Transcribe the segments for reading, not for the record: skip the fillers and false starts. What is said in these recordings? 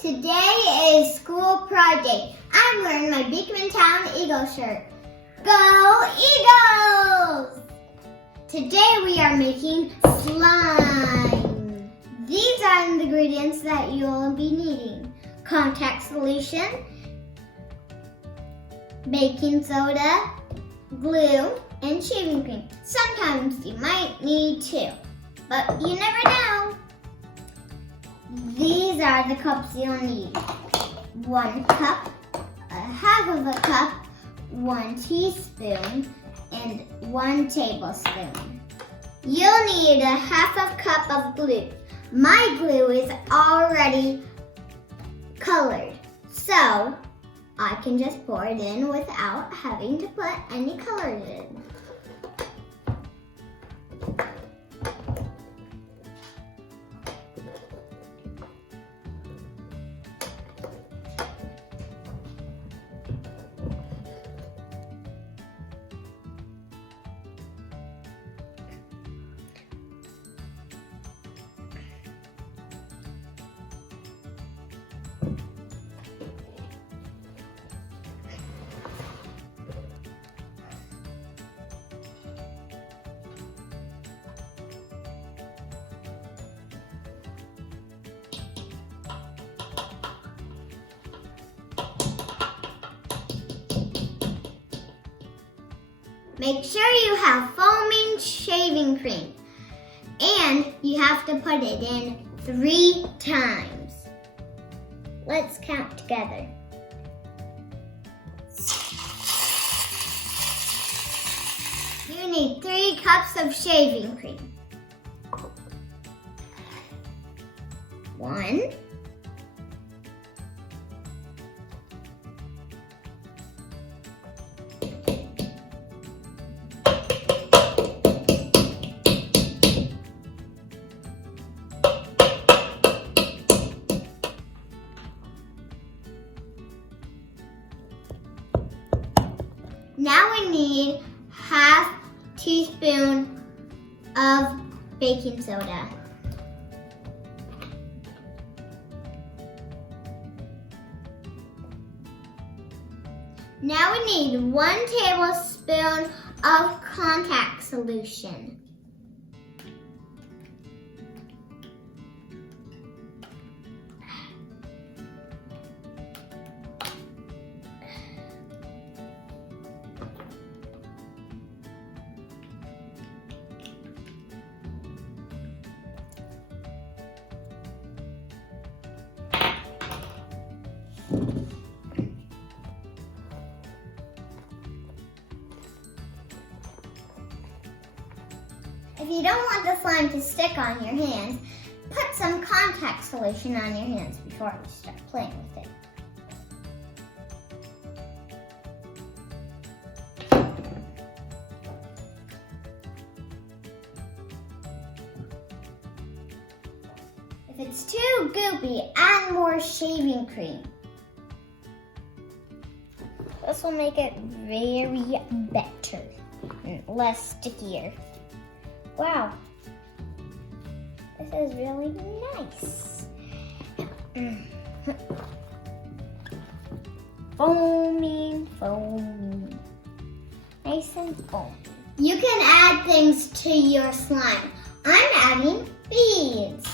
Today is school pride day. I'm wearing my Beekman Town Eagle shirt. Go Eagles! Today we are making slime. These are the ingredients that you'll be needing. Contact solution, baking soda, glue, and shaving cream. Sometimes you might need two, but you never know. These are the cups you'll need. 1 cup, a half of a cup, 1 teaspoon, and 1 tablespoon. You'll need a half a cup of glue. My glue is already colored, so I can just pour it in without having to put any colors in. Make sure you have foaming shaving cream, and you have to put it in 3 times. Let's count together. You need 3 cups of shaving cream. 1, now we need half teaspoon of baking soda. Now we need 1 tablespoon of contact solution. If you don't want the slime to stick on your hands, put some contact solution on your hands before you start playing with it. If it's too goopy, add more shaving cream. This will make it very better and less stickier. Wow, this is really nice. Foaming. Nice and foamy. You can add things to your slime. I'm adding beads.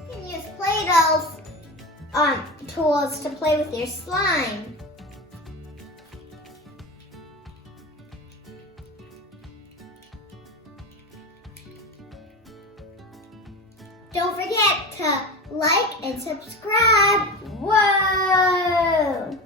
You can use Play-Dohs tools to play with your slime. Don't forget to like and subscribe. Whoa!